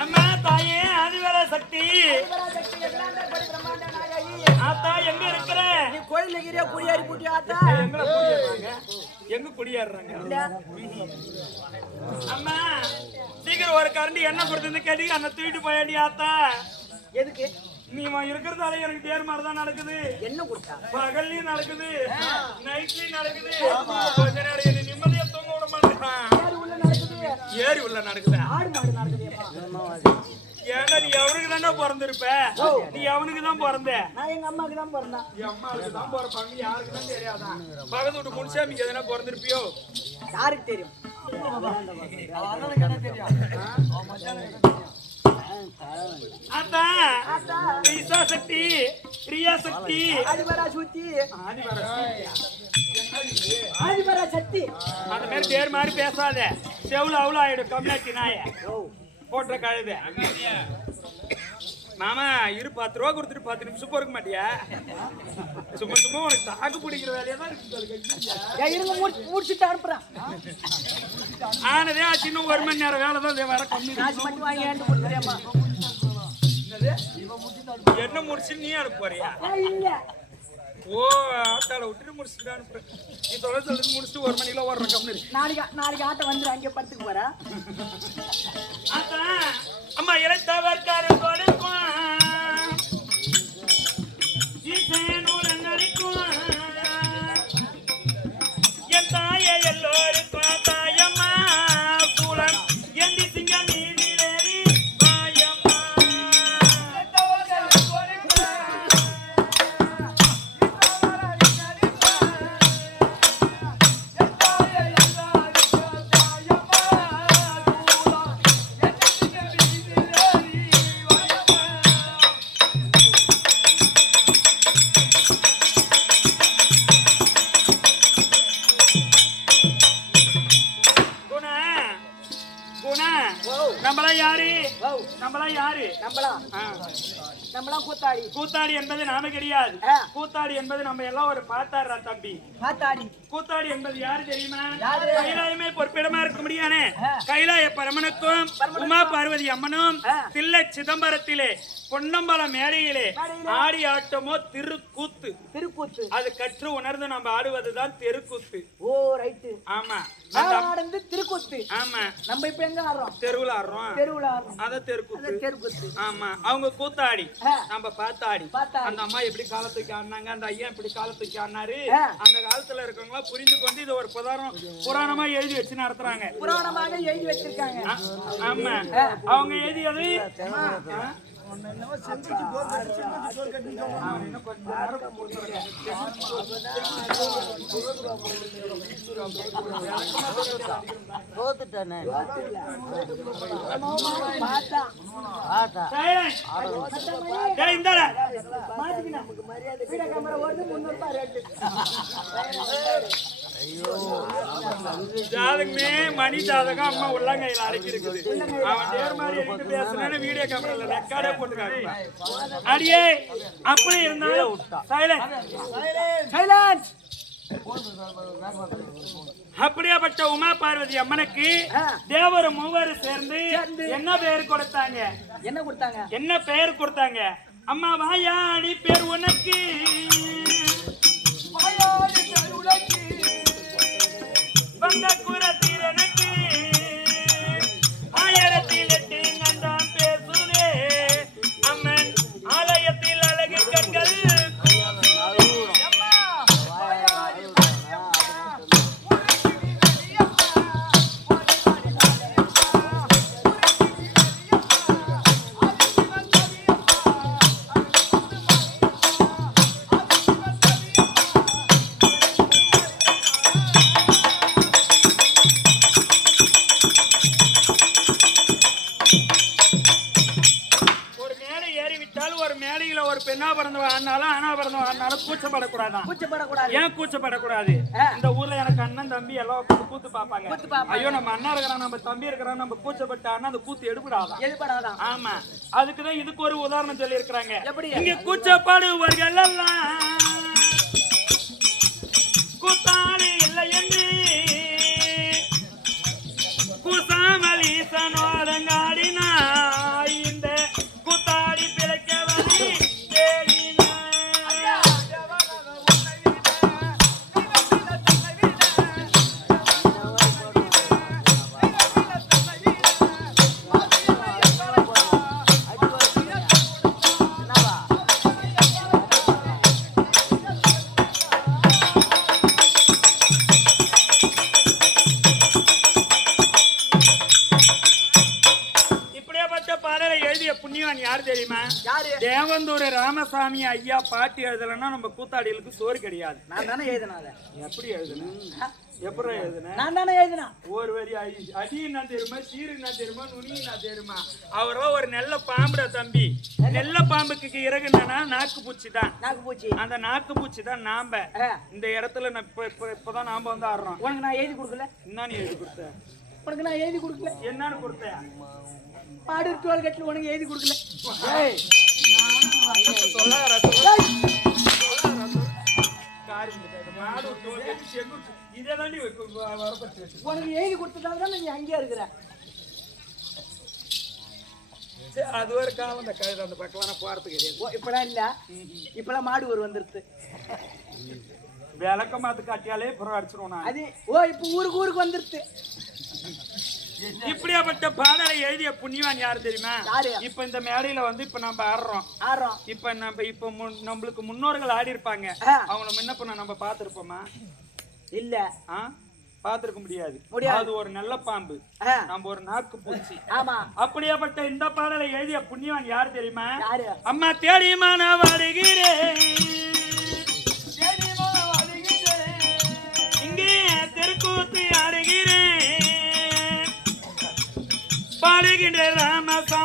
அம்மா தாயே ஆதிவர சக்தி ஆத்தா எங்க இருக்கிற? நீ கோயில்ல இருக்கிற குடியாரி பூட்டி ஆத்தா எங்க குடியேறாங்க? எங்க குடியேறாங்க? அம்மா சீக்கிரம் ஒரு கரண்டி எண்ணெய் கொடுத்து கேட்டி அந்த தூக்கிட்டு போயாடி ஆத்தா. எதுக்கு? நீ இருக்கிறதால எனக்கு தேர் மாதிரி தான் நடக்குது. என்ன கொடுத்தா? பகல்லையும் நடக்குது, நைட்லயும் நடக்குது. கொஞ்ச நேரம் என்ன நிம்மதியா தூங்க விட மாட்டேன். ஏரி உள்ள நடக்குது. ஆடு மாடு நடக்குது. ஏன்னா நீ எவனுக்கு தானே பிறந்திருப்ப? நீ எவனுக்கு தான் பிறந்த? நான் எங்க அம்மாக்கு தான் பிறந்தேன். என் அம்மாவுக்கு தான் பிறப்பாங்க, யாருக்கு தான் தெரியாதான்? பக்கத்து வீட்டு முன்சாமிக்கு எதனா பிறந்திருப்பியோ? யாருக்கு தெரியும்? சக்தி பிரியா சக்தி ஆதிபரா சக்தி அந்த மாதிரி பேர் மாதிரி பேசாத. செவுல அவ்வளோ ஆயிடும். கம்னாச்சி நாய போட்ட கழுத. மாமா இரு 10 ரூபா கொடுத்துட்டு 10 நிமிஷம் பொறுக்க மாட்டியா? சும்மா சும்மா உனக்கு தாக்கு பிடிக்கிற வேலையா தான் இருக்கு. முடிச்சுட்டு அனுப்புறேன். ஆனதே ஆச்சு. இன்னும் 1 மணி நேரம் வேலை தான் வர. கம்மி மட்டும் வாங்கி கொடுத்துறியாமா? என்ன முடிச்சு நீ அனுப்ப போறியா? ஓ ஆட்டால விட்டுட்டு முடிச்சுட்டு அனுப்புறேன். நீ சொல்ல முடிச்சுட்டு 1 மணில வர்ற கம்மி. நாளைக்கு ஆட்டை வந்து அங்கே படுத்துக்கு போற. அம்மா இறைத்தவர்காரன் கொடுக்கும் என் தாயை எல்லோருக்கும் தாயம்மா சூழன் எந்தி சிங்க நீதிலேறி தாயம்மா. நம்மளாம் கூத்தாடி. கூத்தாடி என்பது நாம கிடையாது. கூத்தாடி என்பது நம்ம எல்லாம் ஒரு பாத்தாடுறா தம்பி. கூத்தாடி என்பது யாரு தெரியுமா? கைலாயமே பொறுப்பிடமா இருக்க முடியானே கைலாய பரமனுக்கும் உமா பார்வதி அம்மனும் தில்லை சிதம்பரத்திலே பொன்னம்பல மேடையிலே ஆடி ஆட்டமோ திருக்கூத்து. அது கற்று உணர்ந்து நம்ம ஆடுவதுதான் தெருக்கூத்து. ஓ ரைட். ஆமா திருக்கூத்து. ஆமா நம்ம இப்ப எங்க ஆடுறோம்? தெருவுல ஆடுறோம். அத தெருக்கூத்து. ஆமா அவங்க கூத்தாடி நம்ம பாத்தாடி. அந்த அம்மா எப்படி காலத்துக்கு ஆடினாங்க, அந்த ஐயா எப்படி காலத்துக்கு ஆடினாரு, அந்த காலத்துல இருக்கவங்க புரிந்து கொண்டு இது ஒரு புராணமா எழுதி வச்சு நடத்துறாங்க. புராணமாக எழுதி வச்சிருக்காங்க. ஆமா அவங்க எழுதியது ஜாதகமே மணி ஜாதகம் அம்மா உள்ளங்கையில அடக்கி இருக்குது. அவன் நேர் மாதிரி எடுத்து பேசுறேன்னு வீடியோ கேமரால ரெக்கார்டே போட்டுருக்காங்க. அடியே அப்படி இருந்தாலும் சைலன்ஸ். அப்படியாப்பட்ட உமா பார்வதி அம்மனுக்கு தேவர மூவரும் சேர்ந்து என்ன பெயர் கொடுத்தாங்க? என்ன பெயர் கொடுத்தாங்க? அம்மா வாயாடி பேர் உனக்கு, வந்த குரத்தில் எனக்கு 1008 கண்டான் பேசுதே அம்மன் ஆலயத்தில் அழகு கண்கள். கூச்சப்படக்கூடாது. இந்த ஊர்ல எனக்கு அண்ணன் தம்பி எல்லாம் கூத்து பாப்பாங்க. ஐயோ நம்ம அண்ணா இருக்கிறான், நம்ம தம்பி இருக்கிறான், நம்ம கூச்சப்பட்டான்னா அந்த கூத்து எடுபடாதான். ஆமா அதுக்குதான் இதுக்கு ஒரு உதாரணம் சொல்லி இருக்கிறாங்க. இங்க கூச்சப்படுவர்கள் எல்லாம் கூத்தாடி இல்லை என்று கூசாமல் ஈசனோடங்காடினா எழுதிய புண்ணியவான் யாரு தெரியுமா? யாரு? தேவந்தூர் ராமசாமி ஐயா பாட்டு எழுதலன்னா நம்ம கூத்தாடிகளுக்கு சோறு கிடையாது. நான் தானே எழுதினாத. எப்படி எழுதுன? எப்படி எழுதுன? நான் தானே எழுதினா. ஒரு வரி அடினா தெரியுமா, சீருனா தெரியுமா, நுனினா தெரியுமா? அவரெல்லாம் ஒரு நல்ல பாம்புடா தம்பி. நல்ல பாம்புக்கு இறகு என்னன்னா நாக்கு பூச்சி தான். நாக்கு பூச்சி. அந்த நாக்கு பூச்சி தான் நாம. இந்த இடத்துல இப்பதான் நாம வந்து ஆடுறோம். உனக்கு நான் எழுதி கொடுக்கல. என்ன நீ எழுதி கொடுத்த? உனக்கு நான் எழுதி கொடுக்கல. என்னன்னு கொடுத்த? பாடு டோல் கட்டில் உனக்கு எழுதி கொடுக்கல. உனக்கு எழுதி கொடுத்ததால நீ அங்கேயா இருக்கிற. அது ஒரு காலம் அந்த கழுத அந்த பக்கம் போறதுக்கு கிடையாது. இப்பெல்லாம் இல்ல, இப்பெல்லாம் மாடு ஒரு வந்துருது. விளக்க மாத்து காட்டியாலே புறம் அடிச்சிருவோம். அது இப்ப ஊருக்கு வந்துருது. இப்படியாப்பட்ட பாடலை எழுதிய புண்ணியவான் யாரு தெரியுமா? இப்ப இந்த மேடையில வந்து இப்ப நம்ம ஆடுறோம். இப்ப நம்மளுக்கு முன்னோர்கள் ஆடி இருப்பாங்க. அவங்கள முன்ன பண்ண நம்ம பாத்துருப்போமா? இல்ல, பாத்துருக்க முடியாது. அது ஒரு நல்ல பாம்பு, நம்ம ஒரு நாக்கு பூச்சி. அப்படியாப்பட்ட இந்த பாடலை எழுதிய புண்ணியவான் யாரு தெரியுமா? அம்மா தேடியுமா நான் வாடுகிறேன், இங்கே தெருக்கூத்து ஆடுகிறேன், பாடுகின்ற ராமசா